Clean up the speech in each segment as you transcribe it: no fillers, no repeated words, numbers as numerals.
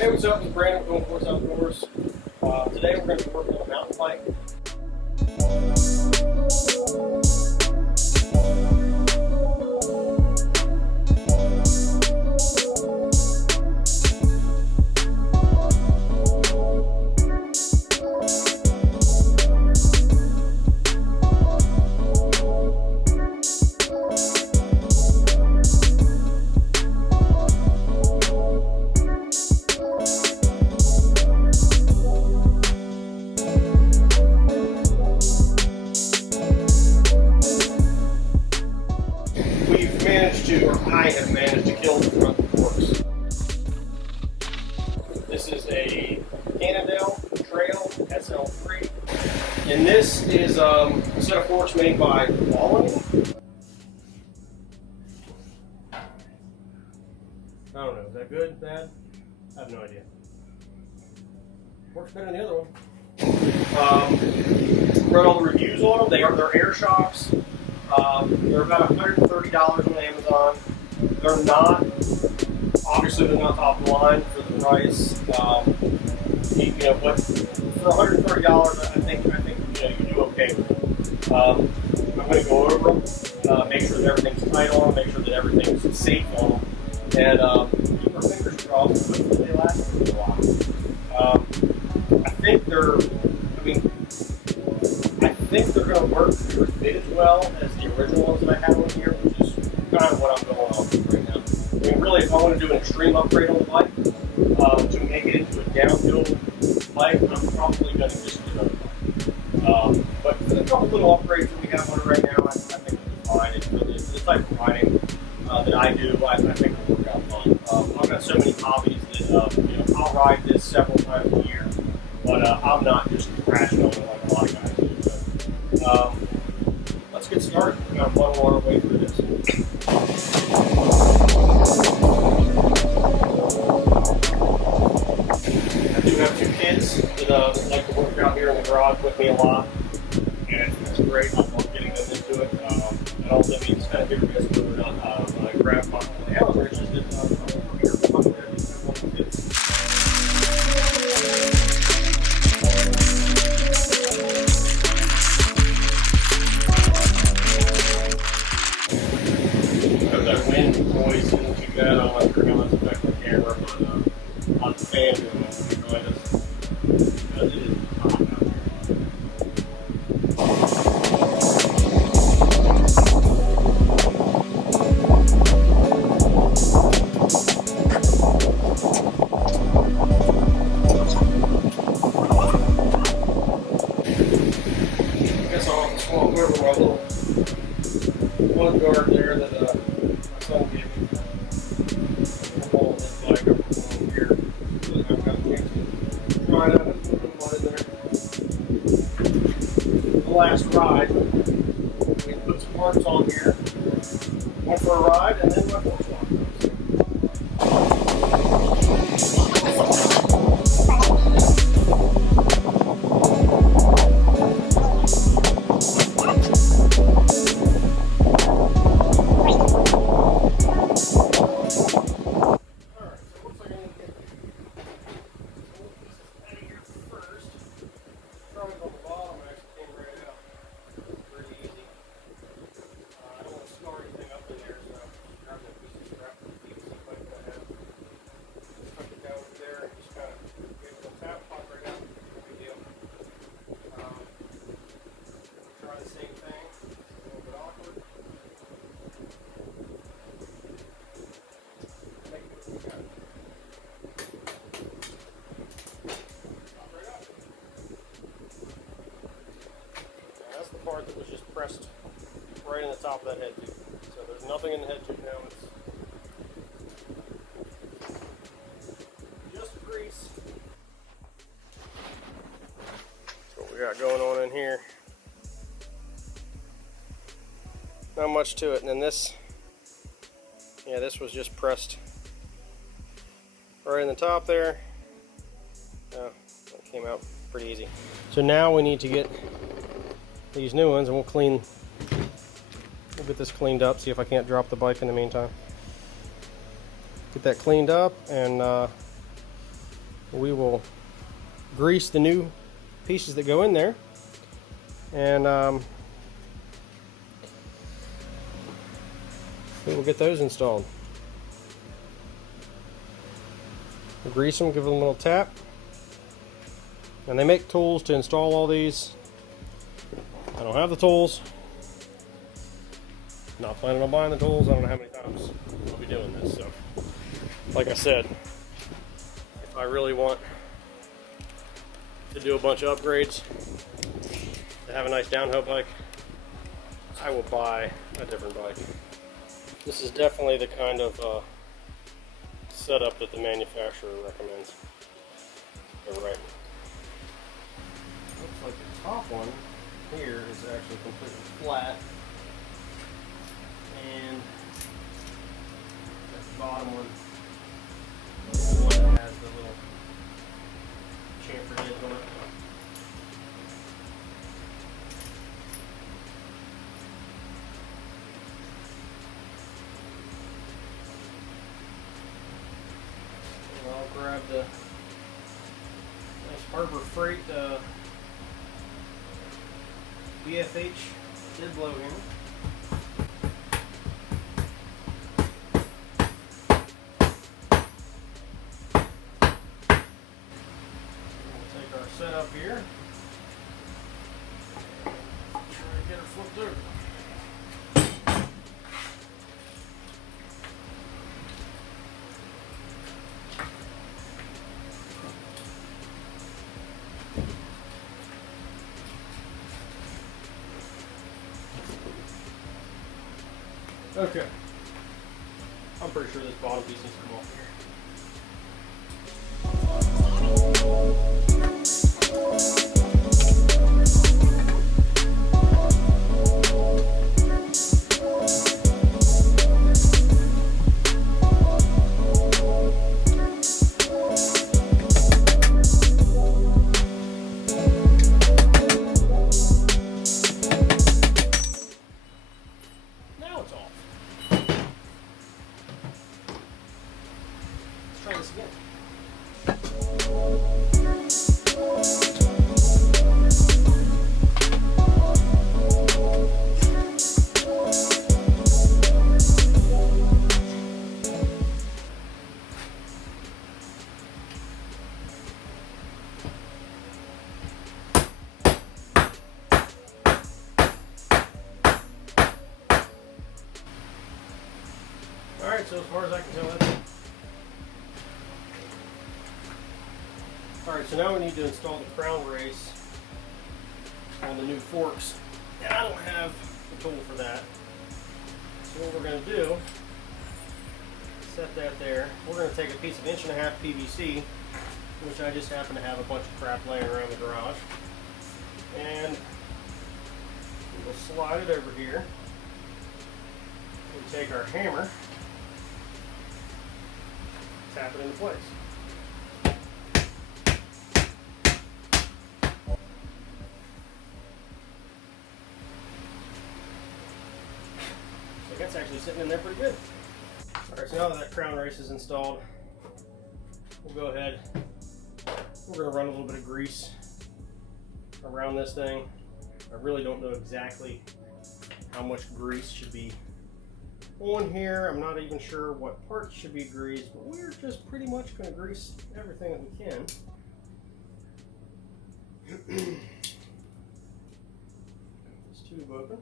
Hey, what's up? It's Brandon with Going Force Outdoors. Today we're going to be working on a mountain bike. I have managed to kill the front forks. This is a Cannondale Trail SL3, and this is a set of forks made by Bushings. I don't know, is that good, bad? I have no idea. Works better than the other one. Read all the reviews on them. They're air shocks. They're about $130 on Amazon. They're not, obviously they're not top of the line for the price. But for $130, I think you do okay with it. I'm going to go over them, make sure that everything's tight on them, make sure that everything's safe on them, and keep our fingers crossed that they last for a while. I think they're going to work every bit as well as the original ones that I have on here, which is kind of what I'm going on with right now. I mean, really, if I want to do an extreme upgrade on the bike, to make it into a downhill bike, I'm probably going to just do another bike. But for the couple little upgrades that we have on it right now, I think it's fine. It's really, for the type of riding that I do, I think it'll work out fine. I've got so many hobbies that, I'll ride this several times a year, but I'm not just crashing on it like a lot of guys do. So, let's get started. We're going to muddle our way through this. I do have two kids that like to work out here in the garage with me a lot, and it's great. I love getting them into it. It also means kind of hit or miss whether or not I grab my Allen wrenches that I'm over here with my kids. That wind noise isn't too bad. I don't know if you're going to affect the camera, but on the fan doing that, because it is hot out here. I guess I'll have to swap over my little one guard there that my son gave me. I'm pulling this bike up from here so that I've got a chance to try it out and put it in there. The last ride, we put some parts on here, went for a ride, and then my forks walked. Part that was just pressed right in the top of that head tube. So there's nothing in the head tube now. It's just grease. That's what we got going on in here. Not much to it. And then this was just pressed right in the top there. That came out pretty easy. So now we need to get these new ones, and we'll get this cleaned up, see if I can't drop the bike in the meantime. Get that cleaned up, and we will grease the new pieces that go in there, and we will get those installed. We'll grease them, give them a little tap, and they make tools to install all these. I don't have the tools. Not planning on buying the tools. I don't know how many times I'll be doing this. So, like I said, if I really want to do a bunch of upgrades to have a nice downhill bike, I will buy a different bike. This is definitely the kind of setup that the manufacturer recommends. They're right. Looks like the top one here is actually completely flat, and the bottom one is the one that has the little chamfer heads on it. And I'll grab the nice Harbor Freight BFH did blow here. We'll take our setup here. Try to get her flipped over. Okay. I'm pretty sure this bottom piece needs to come off here. Now it's off. Let's try this again. Alright, so as far as I can tell, that's it. Alright, so now we need to install the crown race on the new forks. And I don't have the tool for that. So what we're going to do, set that there. We're going to take a piece of 1.5" PVC, which I just happen to have a bunch of crap laying around the garage. And we'll slide it over here. We take our hammer, tap it into place. So that's actually sitting in there pretty good. Alright, so now that crown race is installed, we'll go ahead. We're going to run a little bit of grease around this thing. I really don't know exactly how much grease should be on here. I'm not even sure what parts should be greased, but we're just pretty much going to grease everything that we can. This tube open.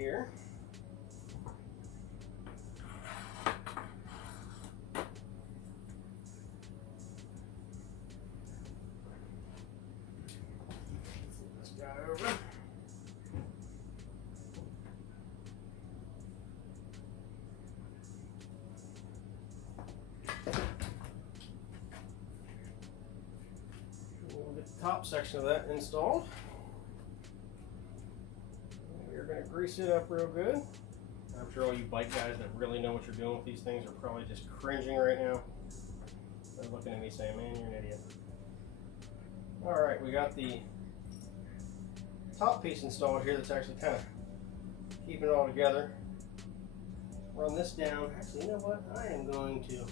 here. This guy over. We'll get the top section of that installed. We're going to grease it up real good. I'm sure all you bike guys that really know what you're doing with these things are probably just cringing right now. They're looking at me saying, man, you're an idiot. Alright, we got the top piece installed here that's actually kind of keeping it all together. Run this down. Actually, you know what? I am going to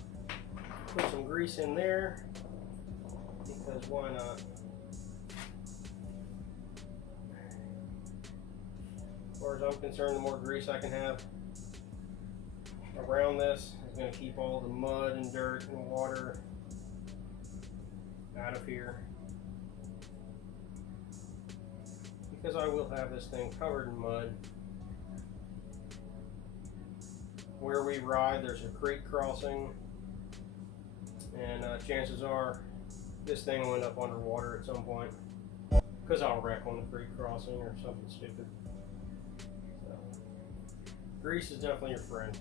put some grease in there, because why not? As far as I'm concerned, the more grease I can have around this is going to keep all the mud and dirt and water out of here, because I will have this thing covered in mud. Where we ride, there's a creek crossing, and chances are this thing will end up underwater at some point, because I'll wreck on the creek crossing or something stupid. So, grease is definitely your friend.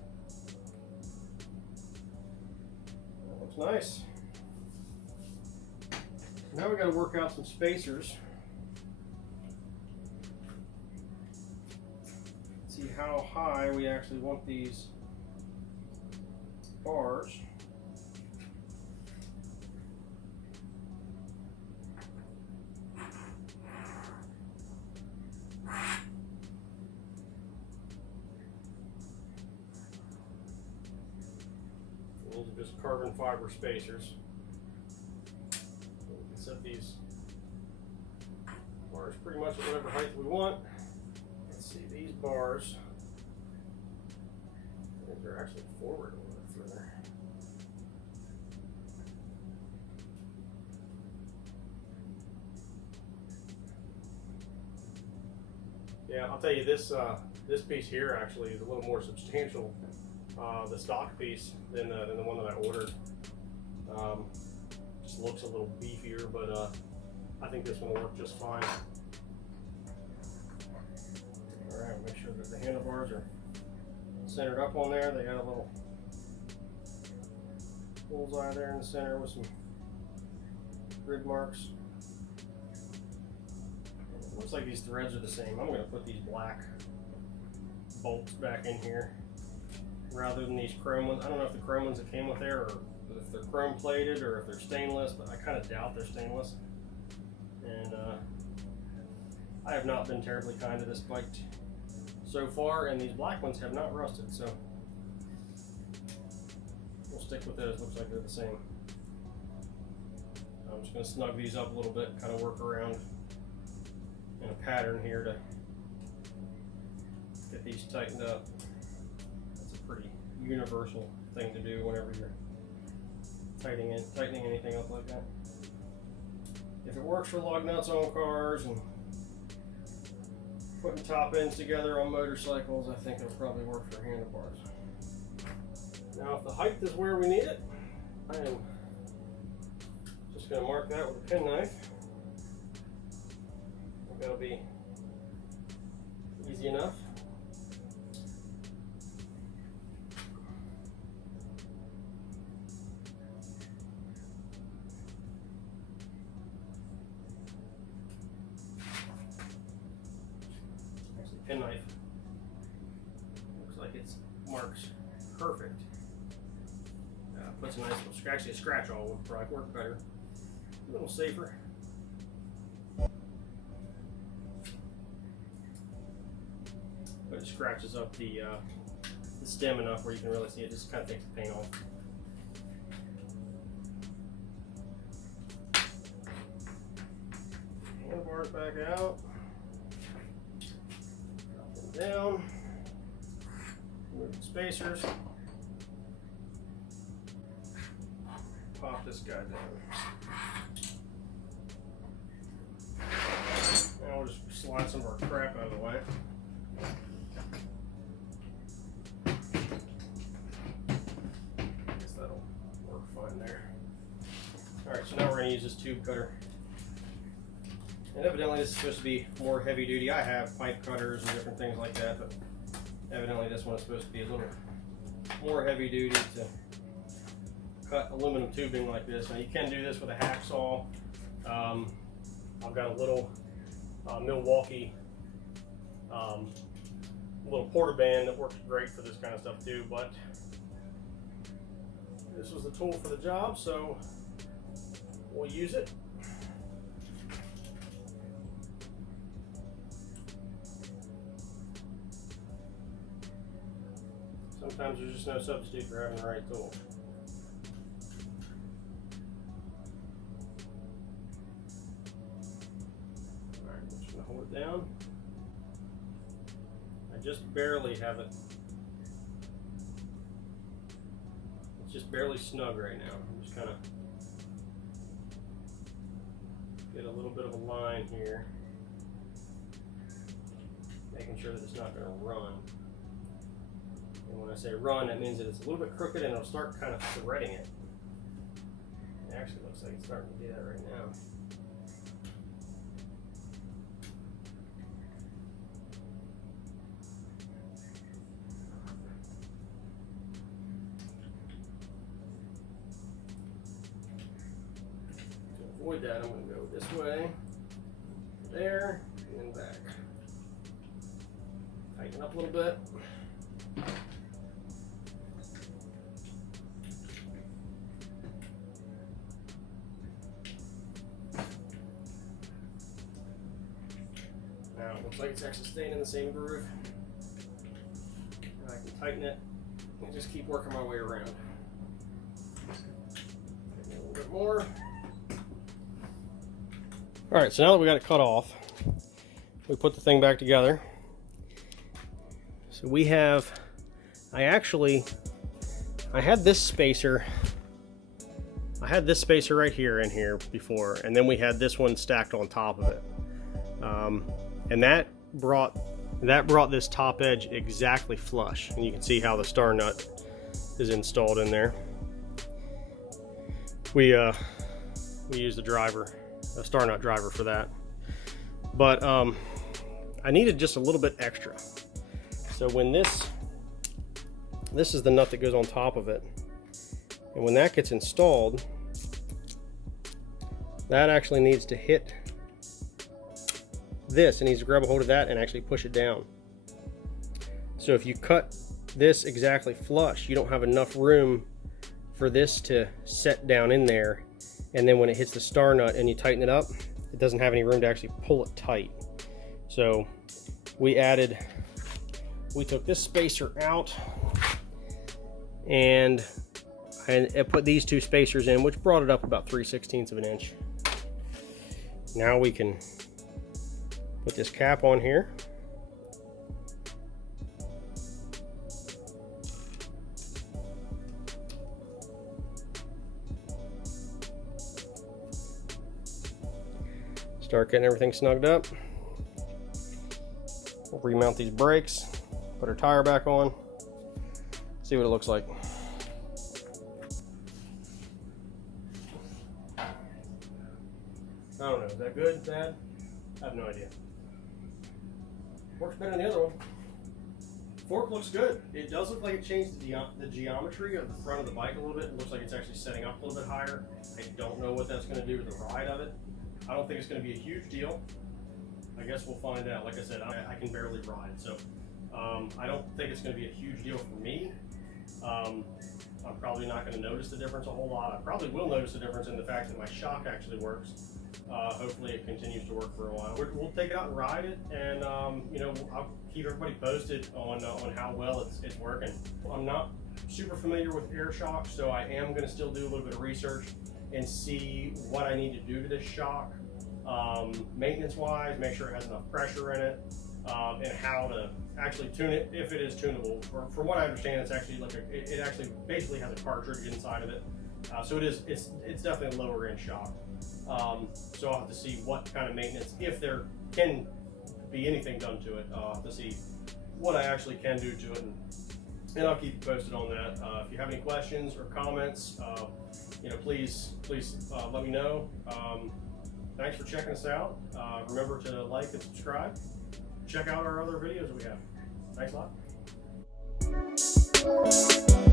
That looks nice. Now we got to work out some spacers. See how high we actually want these bars. These are just carbon fiber spacers. We can set these bars pretty much at whatever height we want. Let's see, these bars, I think they're actually forward a little bit further. Yeah, I'll tell you, this this piece here actually is a little more substantial, the stock piece, than the one that I ordered. Just looks a little beefier, but I think this one will work just fine. All right, make sure that the handlebars are centered up on there. They got a little bullseye there in the center with some grid marks. It looks like these threads are the same. I'm going to put these black bolts back in here rather than these chrome ones. I don't know if the chrome ones that came with there, or if they're chrome plated, or if they're stainless, but I kind of doubt they're stainless. And I have not been terribly kind to this bike so far, and these black ones have not rusted, so we'll stick with those. Looks like they're the same. I'm just going to snug these up a little bit, kind of work around in a pattern here to get these tightened up. That's a pretty universal thing to do whenever you're tightening anything up like that. If it works for lug nuts on cars and putting top ends together on motorcycles, I think it'll probably work for handlebars. Now, if the height is where we need it, I am just going to mark that with a penknife. That'll be easy enough. Actually, penknife looks like it's marks perfect. Puts a nice little scratch. Actually, a scratch all would probably work better. A little safer. But it scratches up the stem enough where you can really see it. Just kind of takes the paint off. Handlebars back out. Drop them down. Move the spacers. Pop this guy down. Now we'll just slide some of our crap out of the way. Alright, so now we're going to use this tube cutter. And evidently this is supposed to be more heavy duty. I have pipe cutters and different things like that, but evidently this one is supposed to be a little more heavy duty to cut aluminum tubing like this. Now you can do this with a hacksaw. I've got a little Milwaukee little porta band that works great for this kind of stuff too, but this was the tool for the job, so we'll use it. Sometimes there's just no substitute for having the right tool. Alright, I'm just going to hold it down. I just barely have it. It's just barely snug right now. I'm just kind of get a little bit of a line here, making sure that it's not going to run. And when I say run, that means that it's a little bit crooked and it'll start kind of threading it. It actually looks like it's starting to do that right now. To avoid that, I'm going to go this way, there, and then back. Tighten up a little bit. Now it looks like it's actually staying in the same groove. Now I can tighten it and just keep working my way around. A little bit more. Alright, so now that we got it cut off, we put the thing back together. So we have, I had this spacer right here in here before, and then we had this one stacked on top of it. And that brought this top edge exactly flush, and you can see how the star nut is installed in there. We used a star nut driver for that, but I needed just a little bit extra. So when this is the nut that goes on top of it, and when that gets installed, that actually needs to hit this. It needs to grab a hold of that and actually push it down. So if you cut this exactly flush, you don't have enough room for this to set down in there, and then when it hits the star nut and you tighten it up, it doesn't have any room to actually pull it tight. So we took this spacer out and put these two spacers in, which brought it up about 3/16 of an inch. Now we can put this cap on here. Start getting everything snugged up. We'll remount these brakes, put our tire back on, see what it looks like. I don't know, is that good, bad? I have no idea. Works better than the other one. Fork looks good. It does look like it changed the geometry of the front of the bike a little bit. It looks like it's actually setting up a little bit higher. I don't know what that's going to do to the ride of it. I don't think it's going to be a huge deal. I guess we'll find out. Like I said, I can barely ride, so I don't think it's going to be a huge deal for me. I'm probably not going to notice the difference a whole lot. I probably will notice the difference in the fact that my shock actually works. Hopefully it continues to work for a while. We'll take it out and ride it, and you know, I'll keep everybody posted on how well it's working. I'm not super familiar with air shocks, so I am going to still do a little bit of research and see what I need to do to this shock, maintenance-wise, make sure it has enough pressure in it, and how to actually tune it if it is tunable. From what I understand, it's actually like it actually basically has a cartridge inside of it, so it's definitely a lower end shock. So I'll have to see what kind of maintenance, if there can be anything done to it. I'll have to see what I actually can do to it and I'll keep you posted on that. If you have any questions or comments, please let me know. Thanks for checking us out. Remember to like and subscribe. Check out our other videos we have. Thanks a lot.